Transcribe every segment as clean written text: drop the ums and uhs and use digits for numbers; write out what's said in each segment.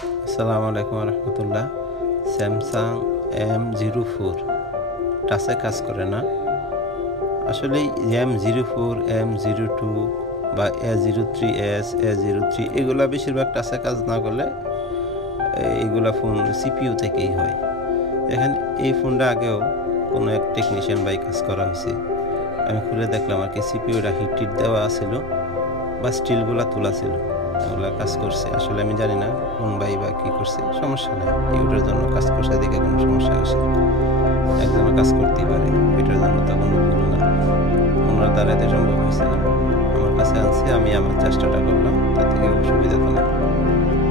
আসসালামু আলাইকুম রহমতুল্লাহ। Samsung M04 টাচে কাজ করে না। আসলে M04, M02 বা A03s, A03 এগুলা বেশিরভাগ টাচে কাজ না করলে এইগুলা ফোন CPU থেকেই হয়। এখানে এই ফোনটা আগেও কোনো এক টেকনিশিয়ান বাই কাজ করা হয়েছে। আমি খুলে দেখলাম আর কি সিপিইউটা হিট দেওয়া ছিল বা স্টিলগুলা তোলা ছিল, ওগুলা কাজ করছে। আসলে আমি জানি না কোন ভাই বা কী করছে, সমস্যা নেই। এটার জন্য কাজ করছে দেখে কোনো সমস্যা আসে, একজনও কাজ করতেই পারে, এটার জন্য তো কোনো ভুল না। ওনার দ্বারাতে সম্ভব হয়েছে না, আমার কাছে আনছে, আমি আমার চেষ্টাটা করলাম, তার থেকে অসুবিধা তো না।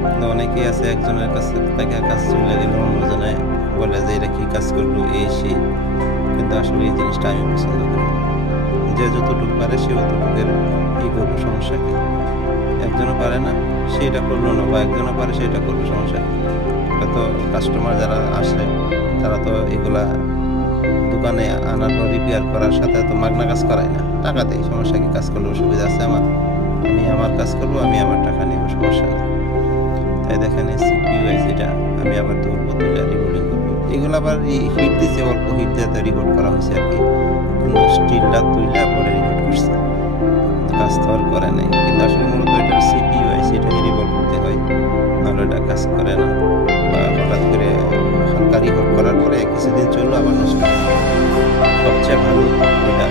কিন্তু অনেকেই আছে একজনের কাছে তাকে কাজ চলে গেলে অন্যজনে বলে যে এটা কী কাজ করলো এই সেই, কিন্তু আসলে এই জিনিসটা আমি পছন্দ করি না। যে যতটুকু পারে সে অতটুকের ই করবো, সমস্যা কী? একজনও পারে না সেটা করলো না, বা একজনও পারে সেটা করলো, সমস্যা কী? এটা তো কাস্টমার যারা আসে তারা তো এগুলা দোকানে আনার পর রিপেয়ার করার সাথে তো মাগনা কাজ করায় না, টাকা দেয়। সমস্যা কি? কাজ করলে অসুবিধা আছে আমার? আমি আমার কাজ করবো, আমি আমার টাকা নিব, সমস্যা নেই। তাই দেখেন সিপিইউ যেটা আমি আবার তুলবো, তুলে রিবোলিং করবো। এগুলো আবার হিট দিয়েছে, অল্প হিট দিয়ে রিবোর্ড করা হয়েছে আর কি, কিন্তু স্টিলটা তুলে পরে রিবোর্ড করছে, কাজ তো আর করে নাই। কিন্তু আসলে মূলত এটার সিপিইউ সেটাকে রিভলভ করতে হয়, নাহলে এটা কাজ করে না। বা হঠাৎ করে হালকা রিভলভ করার পরে কিছুদিন চললো আবার নষ্ট হয়। সবচেয়ে ভালো এটা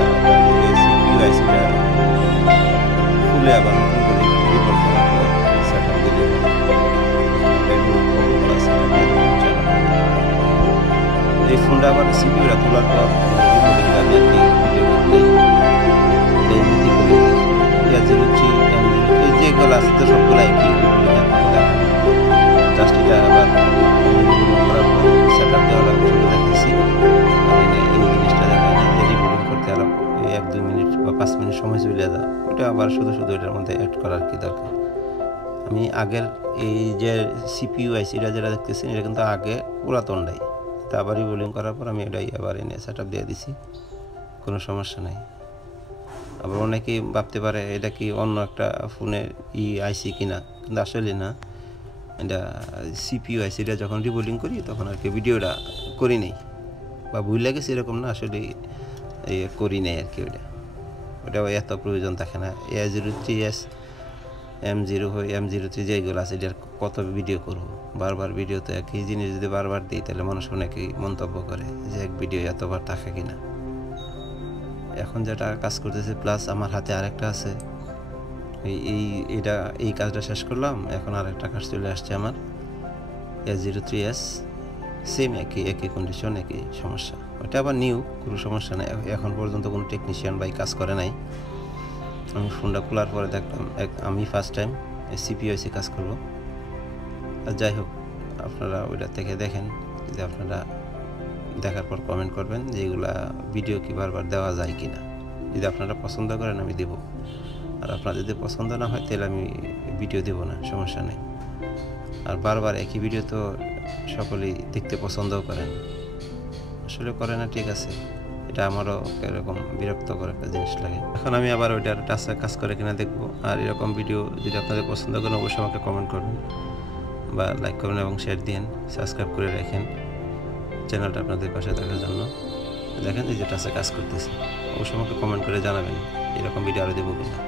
সিপিইউ সেটা খুলে আবার নতুন করে রিভলভ করার পর সেট আপ দিলে এই ফোনটা আবার সিপিইউটা তোলার পর রিভলভিংটা আমি আর কি ভিডিও করলেই যেগুলো আছে তো সবগুলো একই, জাস্ট এটা আবার করার পর সেট আপ দেওয়ার শুধু দেখেছি। আর এই জিনিসটা দেখা যায় যে রিবোলিং করতে আরো 1-2 মিনিট বা 5 মিনিট সময় চলে যায়, ওটা আবার শুধু এটার মধ্যে অ্যাড করার কি দরকার। আমি আগের এই যে সিপিইউ এটা যেটা দেখতেছি এটা কিন্তু আগে পুরাতনটাই, তা আবার রিবোলিং করার পর আমি এটাই আবার এনে সেট আপ দিয়ে দিছি, কোনো সমস্যা নেই। আবার অনেকেই ভাবতে পারে এটা কি অন্য একটা ফোনের আইসি কিনা, কিন্তু আসলে না, এটা সিপিইউ এটা যখন রিবোলিং করি তখন আর কি ভিডিওটা করি নেই বা ভুল লাগেছে এরকম না, আসলে করি নেই আর কি। ওটা এত প্রয়োজন থাকে না। A03s, M0 হয়, M03 যেগুলো আছে এটার কত ভিডিও করবো, বারবার ভিডিও তো একই জিনিস যদি বারবার দিই তাহলে মানুষ অনেকেই মন্তব্য করে যে এক ভিডিও এতবার থাকে কিনা। এখন যেটা কাজ করতেছে প্লাস আমার হাতে আরেকটা আছে, এই কাজটা শেষ করলাম, এখন আরেকটা কাজ চলে আসছে আমার A03s, সেম একই কন্ডিশন, একই সমস্যা। ওটা আবার নিউ, কোনো সমস্যা নেই। এখন পর্যন্ত কোনো টেকনিশিয়ান বাই কাজ করে নাই। আমি ফোনটা খোলার পরে দেখলাম আমি ফার্স্ট টাইম সিপিইউ কাজ করবো। আর যাই হোক, আপনারা ওইটা থেকে দেখেন, যদি আপনারা দেখার পর কমেন্ট করবেন যে এগুলা ভিডিও কি বারবার দেওয়া যায় কি না। যদি আপনারা পছন্দ করেন আমি দেব, আর আপনার যদি পছন্দ না হয় তাহলে আমি ভিডিও দেব না, সমস্যা নেই। আর বারবার একই ভিডিও তো সকলেই দেখতে পছন্দও করেন, আসলে করে না, ঠিক আছে, এটা আমারও এরকম বিরক্তকর একটা জিনিস লাগে। এখন আমি আবার ওইটার টাচে কাজ করে কিনা দেখবো। আর এরকম ভিডিও যদি আপনাদের পছন্দ করেন অবশ্যই আমাকে কমেন্ট করবেন বা লাইক করবেন এবং শেয়ার দিন, সাবস্ক্রাইব করে রাখেন চ্যানেলটা আপনাদের পাশে থাকার জন্য। দেখেন এই যে টাচে কাজ করতেছি, অবশ্যই আমাকে কমেন্ট করে জানাবেন এরকম ভিডিও আরও দেবো কিনা।